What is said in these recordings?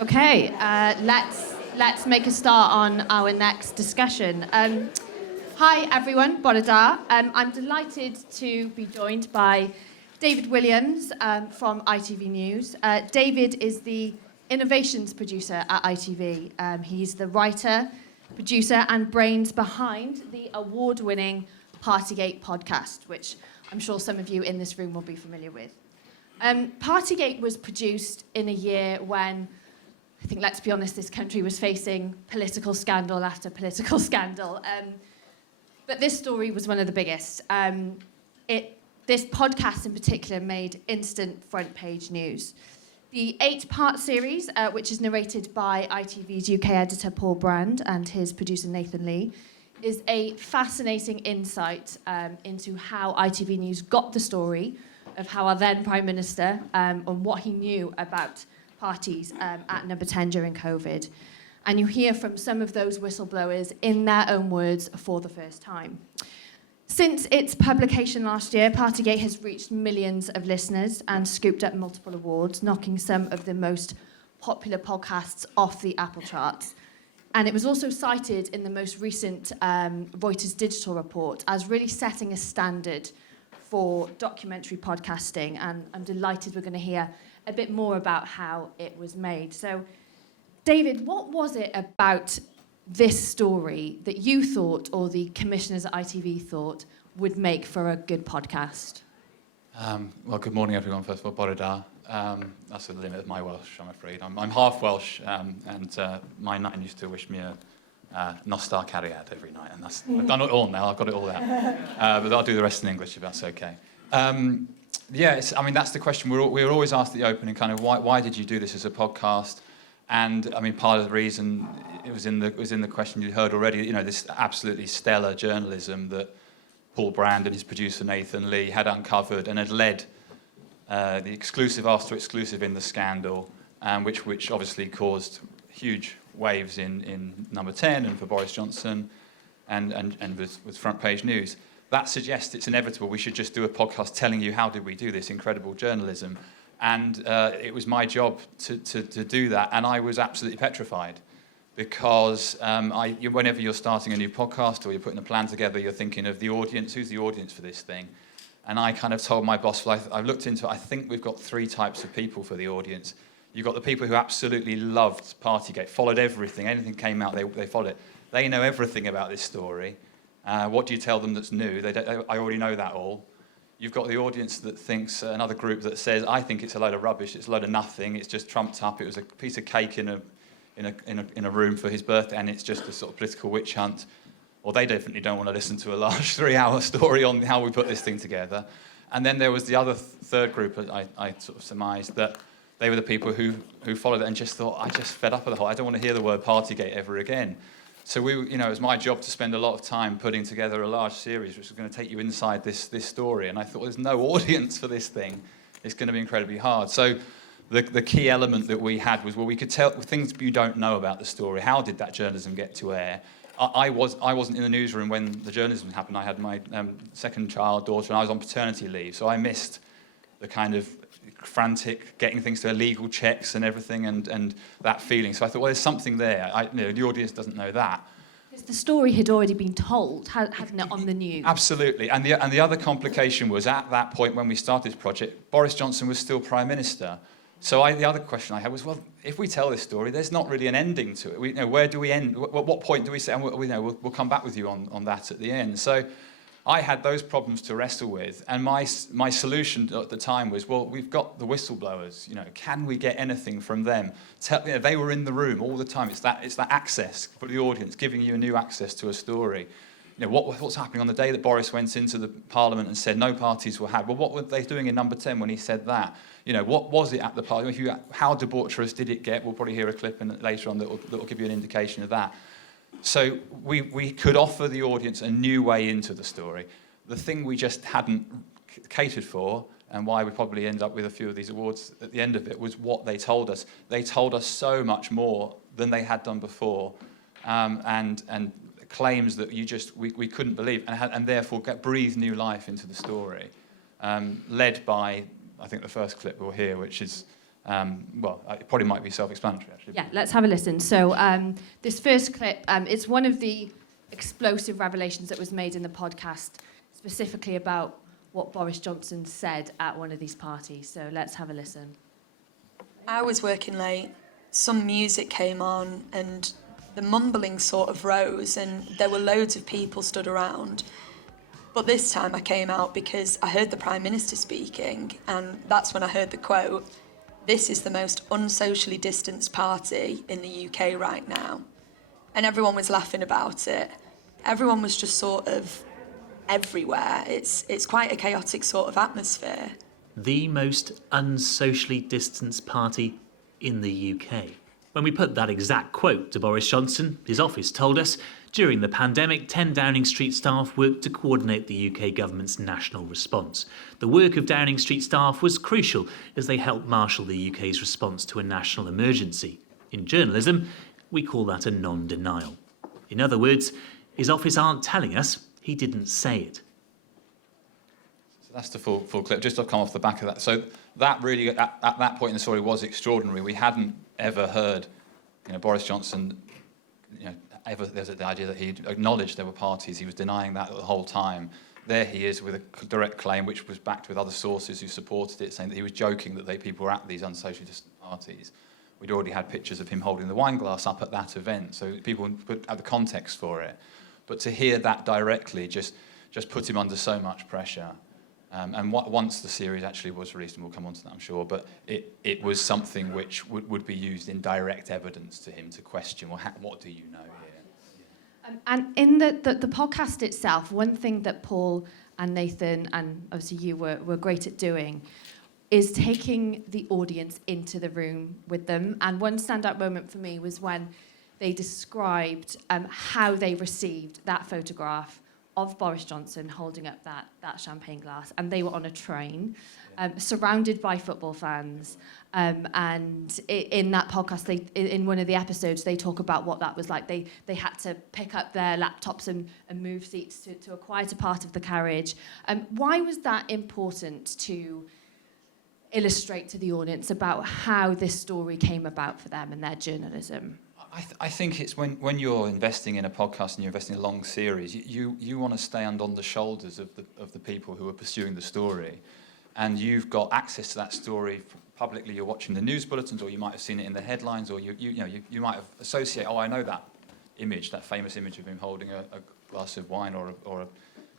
Okay, let's make a start on our next discussion. Hi everyone, bore da. I'm delighted to be joined by David Williams from ITV News. David is the innovations producer at ITV. He's the writer, producer and brains behind the award-winning Partygate podcast, which I'm sure some of you in this room will be familiar with. Partygate was produced in a year when, I think, let's be honest, this country was facing political scandal after political scandal. But this story was one of the biggest. This podcast in particular made instant front page news. The 8-part series, which is narrated by ITV's UK editor Paul Brand and his producer Nathan Lee, is a fascinating insight into how ITV News got the story of how our then Prime Minister, and what he knew about parties at Number 10 during COVID. And you hear from some of those whistleblowers in their own words for the first time. Since its publication last year, Partygate has reached millions of listeners and scooped up multiple awards, knocking some of the most popular podcasts off the Apple charts. And it was also cited in the most recent Reuters digital report as really setting a standard for documentary podcasting, and I'm delighted we're going to hear a bit more about how it was made. So, David, what was it about this story that you thought, or the commissioners at ITV thought, would make for a good podcast? Well, good morning, everyone. First of all, bore da. That's the limit of my Welsh, I'm afraid. I'm half Welsh, and my nan used to wish me a Nostar Cariad every night, and I've done it all now. I've got it all out, but I'll do the rest in English if that's okay. That's the question. We were always asked at the opening, kind of, why did you do this as a podcast? And I mean, part of the reason it was in the question you heard already. You know, this absolutely stellar journalism that Paul Brand and his producer Nathan Lee had uncovered and had led the exclusive after exclusive in the scandal, which obviously caused huge waves in Number 10 and for Boris Johnson and with front page news. That suggests it's inevitable we should just do a podcast telling you how did we do this incredible journalism. And it was my job to do that, and I was absolutely petrified because whenever you're starting a new podcast or you're putting a plan together, you're thinking of the audience, who's the audience for this thing? And I kind of told my boss, well, I've looked into it, I think we've got 3 types of people for the audience. You've got the people who absolutely loved Partygate, followed everything, anything came out, they followed it. They know everything about this story. What do you tell them that's new? I already know that all. You've got the audience that thinks, another group that says, I think it's a load of rubbish, it's a load of nothing, it's just trumped up, it was a piece of cake in a room for his birthday, and it's just a sort of political witch hunt. Or they definitely don't want to listen to a large 3-hour story on how we put this thing together. And then there was the other third group, I sort of surmised, that they were the people who followed it and just thought, I just fed up with the whole, I don't want to hear the word Partygate ever again. So it was my job to spend a lot of time putting together a large series which was going to take you inside this story. And I thought, there's no audience for this thing. It's going to be incredibly hard. So the key element that we had was, well, we could tell things you don't know about the story. How did that journalism get to air? I wasn't in the newsroom when the journalism happened. I had my second child, daughter, and I was on paternity leave. So I missed the kind of frantic getting things to legal checks and everything and that feeling. So I thought, well, there's something there. The audience doesn't know that. Because the story had already been told, hadn't it, on the news? Absolutely. And the other complication was, at that point when we started this project, Boris Johnson was still Prime Minister. So the other question I had was, well, if we tell this story, there's not really an ending to it. Where do we end? What point do we say? And we'll come back with you on that at the end. So I had those problems to wrestle with, and my solution at the time was, well, we've got the whistleblowers. Can we get anything from them? They were in the room all the time. It's that access for the audience, giving you a new access to a story. What's happening on the day that Boris went into the Parliament and said no parties were had? Well, what were they doing in Number 10 when he said that? What was it at the Parliament? How debaucherous did it get? We'll probably hear a clip later on that will give you an indication of that. So we could offer the audience a new way into the story. The thing we just hadn't catered for, and why we probably end up with a few of these awards at the end of it, was what they told us. They told us so much more than they had done before, and claims that we couldn't believe, and therefore breathe new life into the story, led by, I think, the first clip we'll hear, which is Well, it probably might be self-explanatory, actually. Yeah, let's have a listen. So this first clip, it's one of the explosive revelations that was made in the podcast, specifically about what Boris Johnson said at one of these parties. So let's have a listen. I was working late, some music came on and the mumbling sort of rose and there were loads of people stood around. But this time I came out because I heard the Prime Minister speaking, and that's when I heard the quote, "This is the most unsocially distanced party in the UK right now." And everyone was laughing about it. Everyone was just sort of everywhere. It's quite a chaotic sort of atmosphere. The most unsocially distanced party in the UK. When we put that exact quote to Boris Johnson, his office told us, during the pandemic, 10 Downing Street staff worked to coordinate the UK government's national response. The work of Downing Street staff was crucial as they helped marshal the UK's response to a national emergency. In journalism, we call that a non-denial. In other words, his office aren't telling us he didn't say it. So that's the full clip, just to come off the back of that. So that really, at that point in the story, was extraordinary. We hadn't ever heard, Boris Johnson, there's the idea that he acknowledged there were parties. He was denying that the whole time. There he is with a direct claim, which was backed with other sources who supported it, saying that he was joking that people were at these unsocially distant parties. We'd already had pictures of him holding the wine glass up at that event, so people had the context for it. But to hear that directly just put him under so much pressure. And once the series actually was released, and we'll come on to that, I'm sure, but it was something which would be used in direct evidence to him to question, well, what do you know here? And in the podcast itself, one thing that Paul and Nathan, and obviously you were great at doing, is taking the audience into the room with them. And one standout moment for me was when they described how they received that photograph of Boris Johnson holding up that champagne glass, and they were on a train, surrounded by football fans. And in that podcast, in one of the episodes, they talk about what that was like. They had to pick up their laptops and move seats to a quieter part of the carriage. Why was that important to illustrate to the audience about how this story came about for them and their journalism? I think it's when you're investing in a podcast and you're investing in a long series, you want to stand on the shoulders of the people who are pursuing the story, and you've got access to that story publicly. You're watching the news bulletins, or you might have seen it in the headlines, or you might have associate. Oh, I know that image, that famous image of him holding a glass of wine or a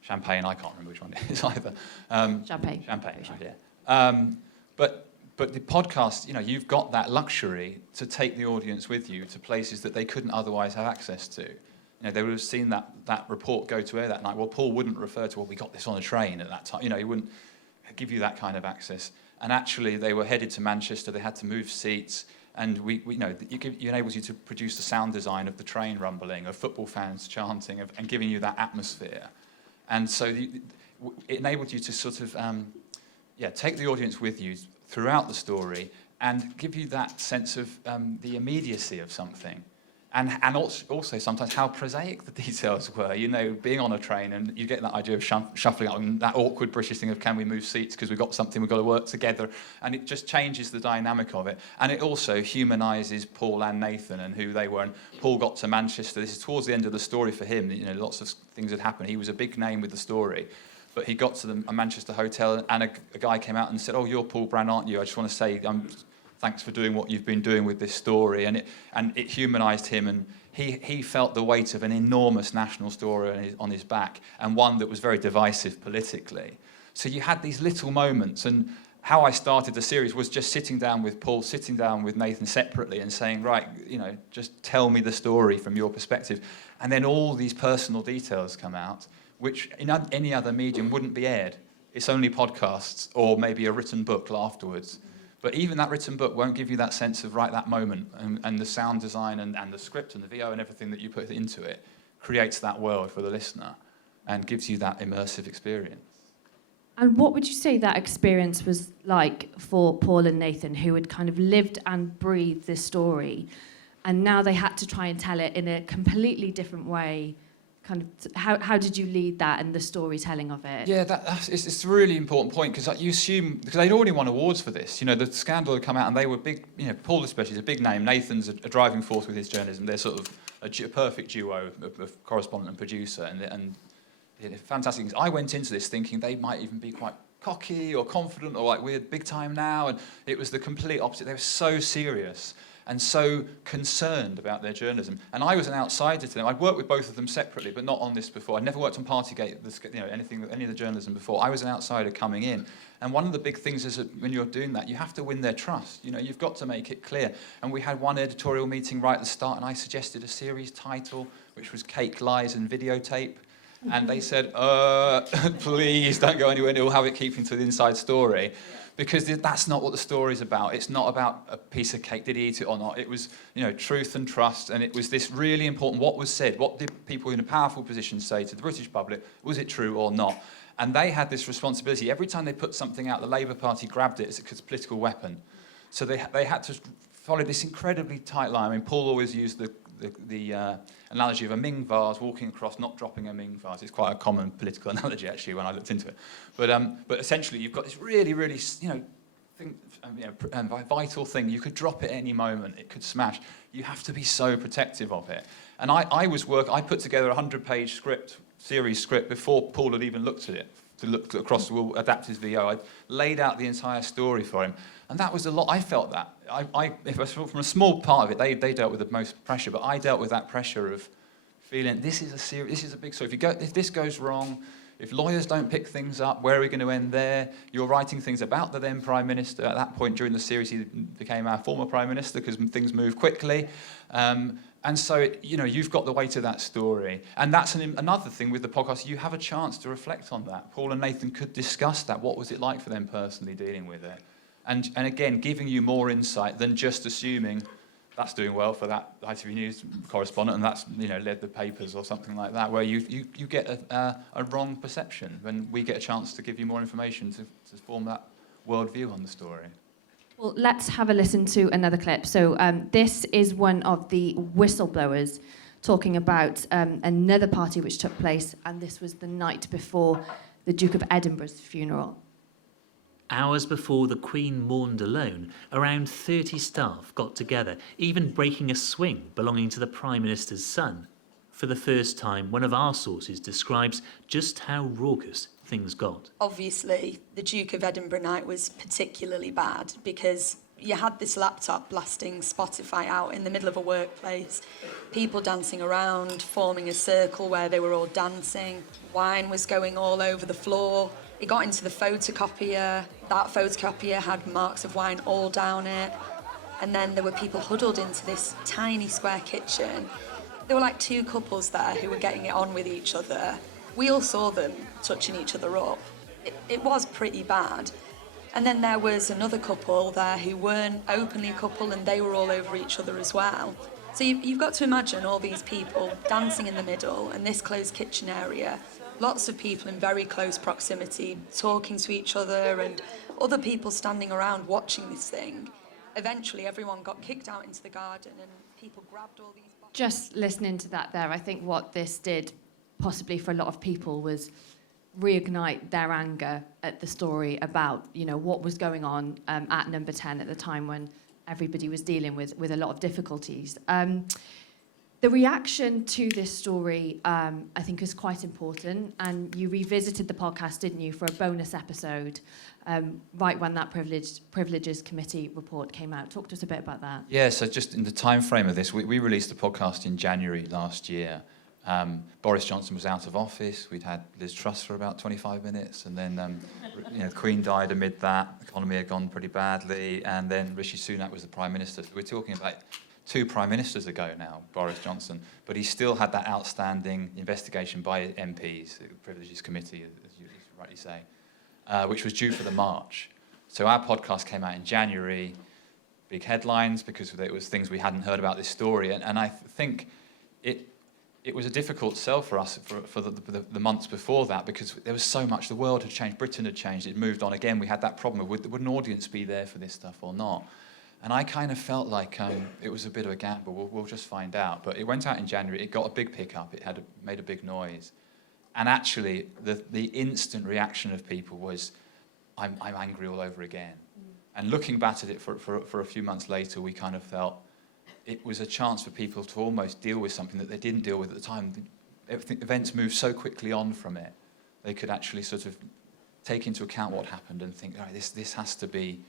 champagne. I can't remember which one it is either. Champagne. Yeah. But the podcast, you've got that luxury to take the audience with you to places that they couldn't otherwise have access to. They would have seen that report go to air that night. Well, Paul wouldn't refer to, we got this on a train at that time. He wouldn't give you that kind of access. And actually, they were headed to Manchester. They had to move seats. And it enables you to produce the sound design of the train rumbling, of football fans chanting, and giving you that atmosphere. And so it enabled you to sort of, take the audience with you throughout the story and give you that sense of the immediacy of something. And also sometimes how prosaic the details were. Being on a train, and you get that idea of shuffling up, and that awkward British thing of, can we move seats because we've got something, we've got to work together. And it just changes the dynamic of it. And it also humanises Paul and Nathan and who they were. And Paul got to Manchester. This is towards the end of the story for him. Lots of things had happened. He was a big name with the story. But he got to a Manchester hotel, and a guy came out and said, "Oh, you're Paul Brand, aren't you? I just want to say thanks for doing what you've been doing with this story." And it humanised him, and he felt the weight of an enormous national story on his back, and one that was very divisive politically. So you had these little moments, and how I started the series was just sitting down with Paul, sitting down with Nathan separately, and saying, right, just tell me the story from your perspective. And then all these personal details come out, which in any other medium wouldn't be aired. It's only podcasts or maybe a written book afterwards. But even that written book won't give you that sense of that moment, and the sound design and the script and the VO and everything that you put into it creates that world for the listener and gives you that immersive experience. And what would you say that experience was like for Paul and Nathan, who had kind of lived and breathed this story, and now they had to try and tell it in a completely different way, kind of how did you lead that and the storytelling of it? Yeah, it's a really important point, because you assume, because they'd already won awards for this. You know, the scandal had come out and they were big. You know, Paul especially is a big name. Nathan's a driving force with his journalism. They're sort of a perfect duo of correspondent and producer, and fantastic things. I went into this thinking they might even be quite cocky or confident or like we're big time now, and it was the complete opposite. They were so serious and so concerned about their journalism. And I was an outsider to them. I'd worked with both of them separately, but not on this before. I'd never worked on Partygate, any of the journalism before. I was an outsider coming in. And one of the big things is that when you're doing that, you have to win their trust. You know, you've got to make it clear. And we had one editorial meeting right at the start, and I suggested a series title, which was Cake, Lies and Videotape. And they said, please don't go anywhere, we'll have it keeping to the inside story. Because that's not what the story's about. It's not about a piece of cake, did he eat it or not? It was, you know, truth and trust, and it was this really important, what was said, what did people in a powerful position say to the British public, was it true or not? And they had this responsibility. Every time they put something out, the Labour Party grabbed it as a political weapon. So they had to follow this incredibly tight line. I mean, Paul always used the analogy of a Ming vase walking across, not dropping a Ming vase. It's quite a common political analogy, actually, when I looked into it. But essentially, you've got this really, really, vital thing. You could drop it at any moment. It could smash. You have to be so protective of it. And I put together a 100-page series script before Paul had even looked at it, to look across, we'll adapt his VO. I laid out the entire story for him. And that was a lot. I felt that. From a small part of it, they dealt with the most pressure, but I dealt with that pressure of feeling this is a big story. If this goes wrong, if lawyers don't pick things up, where are we going to end there? You're writing things about the then Prime Minister. At that point during the series, he became our former Prime Minister because things move quickly. And so, you've got the weight of that story. And that's another thing with the podcast. You have a chance to reflect on that. Paul and Nathan could discuss that. What was it like for them personally dealing with it? And again, giving you more insight than just assuming that's doing well for that ITV News correspondent and that's led the papers or something like that, where you get a wrong perception when we get a chance to give you more information to form that worldview on the story. Well, let's have a listen to another clip. So this is one of the whistleblowers talking about another party which took place, and this was the night before the Duke of Edinburgh's funeral. Hours before the Queen mourned alone, around 30 staff got together, even breaking a swing belonging to the Prime Minister's son. For the first time, one of our sources describes just how raucous things got. Obviously, the Duke of Edinburgh night was particularly bad because you had this laptop blasting Spotify out in the middle of a workplace, people dancing around, forming a circle where they were all dancing, wine was going all over the floor. It got into the photocopier. That photocopier had marks of wine all down it. And then there were people huddled into this tiny square kitchen. There were like two couples there who were getting it on with each other. We all saw them touching each other up. It was pretty bad. And then there was another couple there who weren't openly a couple, and they were all over each other as well. So you've got to imagine all these people dancing in the middle in this closed kitchen area. Lots of people in very close proximity talking to each other, and other people standing around watching this thing. Eventually, everyone got kicked out into the garden and people grabbed all these bottles. Just listening to that there, I think what this did possibly for a lot of people was reignite their anger at the story about, what was going on at Number 10 at the time when everybody was dealing with a lot of difficulties. The reaction to this story, I think, is quite important. And you revisited the podcast, didn't you, for a bonus episode, right when that Privileges Committee report came out. Talk to us a bit about that. Yeah, so just in the time frame of this, we released the podcast in January last year. Boris Johnson was out of office. We'd had Liz Truss for about 25 minutes. And then the Queen died amid that. The economy had gone pretty badly. And then Rishi Sunak was the Prime Minister. So we're talking about 2 Prime Ministers ago now, Boris Johnson, but he still had that outstanding investigation by MPs, the Privileges Committee, as you rightly say, which was due for the March. So our podcast came out in January, big headlines, because it was things we hadn't heard about this story, and I think it was a difficult sell for us for the months before that, because there was so much. The world had changed, Britain had changed, it moved on again. We had that problem of would an audience be there for this stuff or not? And I kind of felt like it was a bit of a gamble. We'll just find out. But it went out in January. It got a big pickup. It made a big noise. And actually, the instant reaction of people was, I'm angry all over again. And looking back at it for a few months later, we kind of felt it was a chance for people to almost deal with something that they didn't deal with at the time. Events moved so quickly on from it, they could actually sort of take into account what happened and think, all right, this has to be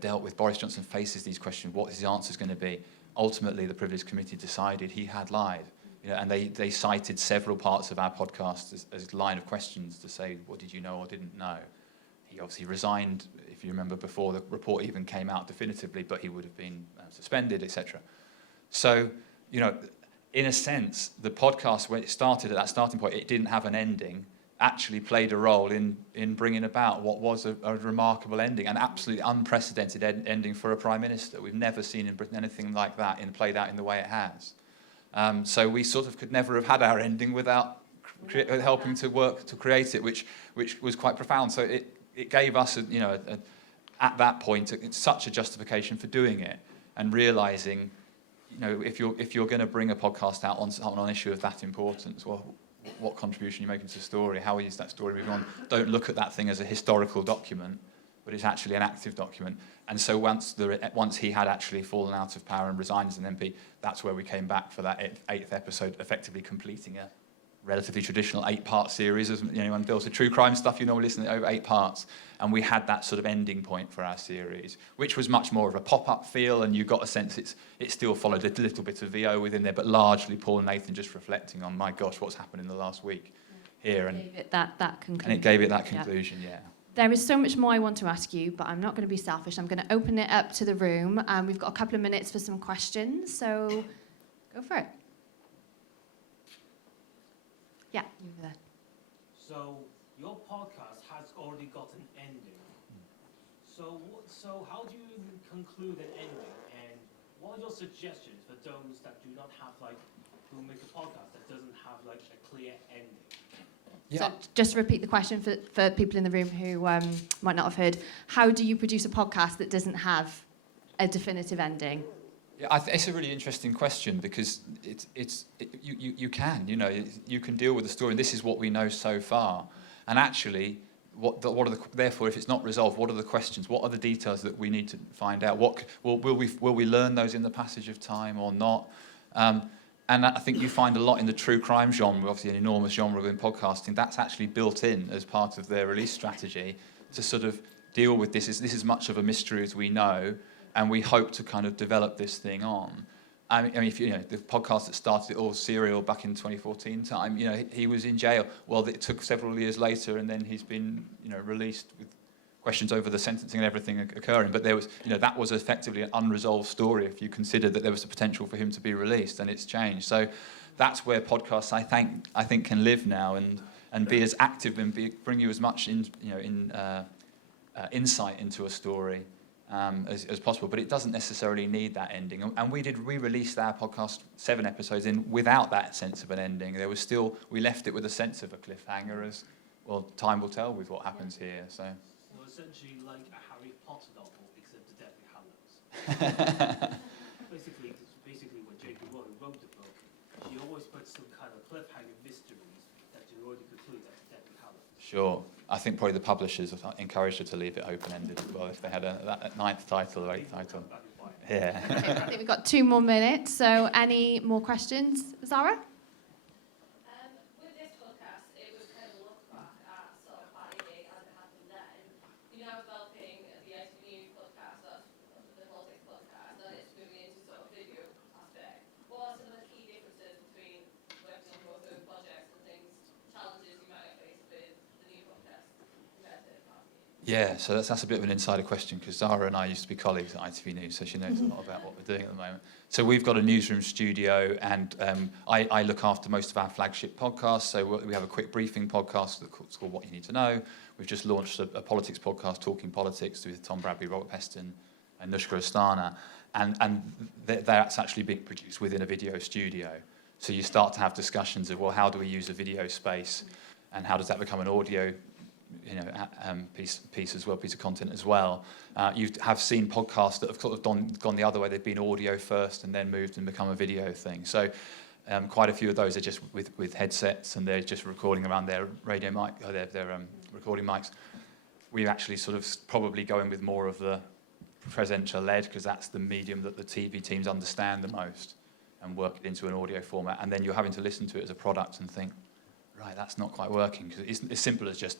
dealt with. Boris Johnson faces these questions. What his answer is going to be? Ultimately, the Privilege Committee decided he had lied. And they cited several parts of our podcast as line of questions to say, what did you know or didn't know? He obviously resigned, if you remember, before the report even came out definitively, but he would have been suspended, etc. So, in a sense, the podcast, when it started at that starting point, it didn't have an ending, actually played a role in bringing about what was a remarkable ending, an absolutely unprecedented ending for a Prime Minister. We've never seen in Britain anything like that played out in the way it has. So we sort of could never have had our ending without helping to work to create it, which was quite profound. So it gave us, at that point, it's such a justification for doing it and realising, if you're going to bring a podcast out on an issue of that importance, well, what contribution you're making to the story, how is that story moving on? Don't look at that thing as a historical document, but it's actually an active document. And so once he had actually fallen out of power and resigned as an MP, that's where we came back for that eighth episode, effectively completing a relatively traditional 8-part series. As anyone builds a true crime stuff, you normally listen to over 8 parts. And we had that sort of ending point for our series, which was much more of a pop-up feel, and you got a sense it still followed a little bit of VO within there, but largely Paul and Nathan just reflecting on, my gosh, what's happened in the last week here. And gave it that conclusion. And it gave it that conclusion, yeah. There is so much more I want to ask you, but I'm not going to be selfish. I'm going to open it up to the room. We've got a couple of minutes for some questions, so go for it. Yeah, you over there. So your podcast has already got an ending. So how do you conclude an ending? And what are your suggestions for those that do not have who make a podcast that doesn't have a clear ending? Yeah. So just to repeat the question for people in the room who might not have heard, how do you produce a podcast that doesn't have a definitive ending? Yeah, it's a really interesting question because you can deal with the story. And this is what we know so far, and actually, therefore, if it's not resolved, what are the questions? What are the details that we need to find out? Will we learn those in the passage of time or not? And I think you find a lot in the true crime genre, obviously an enormous genre within podcasting. That's actually built in as part of their release strategy to sort of deal with this. This is much of a mystery as we know. And we hope to kind of develop this thing on. I mean, if the podcast that started it all, Serial, back in 2014 time, he was in jail. Well, it took several years later, and then he's been, released with questions over the sentencing and everything occurring. But there was, that was effectively an unresolved story if you consider that there was the potential for him to be released, and it's changed. So that's where podcasts, I think, can live now and be as active and bring you as much insight into a story. As possible, but it doesn't necessarily need that ending. And we released our podcast 7 episodes in without that sense of an ending. We left it with a sense of a cliffhanger, as well. Time will tell with what happens here. So essentially, like a Harry Potter novel, except the Deathly Hallows. basically, when J.K. Rowling wrote the book, she always put some kind of cliffhanger mysteries that you already conclude at the Deathly Hallows. Sure. I think probably the publishers encouraged her to leave it open-ended as well, if they had a 9th title or 8th title. Yeah. Okay, I think we've got 2 more minutes, so any more questions? Zara? With this podcast, it was kind of a look back at sort of Partygate as it happened then. You're now developing the ITV News podcast, the politics podcast, and it's moving into sort of video aspect. What are some of the key differences between working on both those projects and things, challenges you might have faced with the new podcast compared to Partygate? Yeah, so that's a bit of an insider question because Zara and I used to be colleagues at ITV News, so she knows a lot about what we're doing at the moment. So we've got a newsroom studio, and I look after most of our flagship podcasts. So we have a quick briefing podcast that's called What You Need to Know. We've just launched a politics podcast, Talking Politics, with Tom Bradby, Robert Peston, and Nushka Astana, and that's actually being produced within a video studio. So you start to have discussions of, well, how do we use a video space, and how does that become an audio piece as well, piece of content as well. You have seen podcasts that have sort of gone the other way. They've been audio first and then moved and become a video thing. So quite a few of those are just with headsets, and they're just recording around their radio mic, or their recording mics. We're actually sort of probably going with more of the presenter-led, because that's the medium that the TV teams understand the most, and work it into an audio format. And then you're having to listen to it as a product and think, right, that's not quite working, because it's as simple as just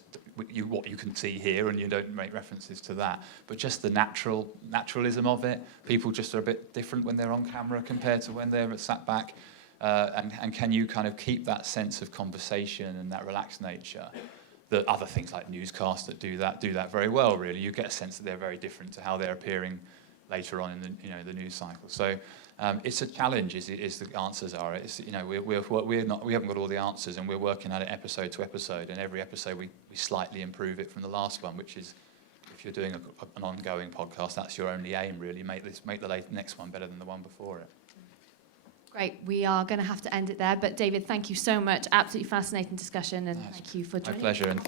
what you can see here, and you don't make references to that. But just the naturalism of it, people just are a bit different when they're on camera compared to when they're sat back. And can you kind of keep that sense of conversation and that relaxed nature that other things like newscasts that do that very well, really. You get a sense that they're very different to how they're appearing later on in the news cycle. So it's a challenge, is the answers are. It's, we haven't got all the answers, and we're working at it episode to episode, and every episode we slightly improve it from the last one, which is, if you're doing an ongoing podcast, that's your only aim, really. Make the next one better than the one before it. Great. We are going to have to end it there. But David, thank you so much. Absolutely fascinating discussion, and thank you for joining. My pleasure. And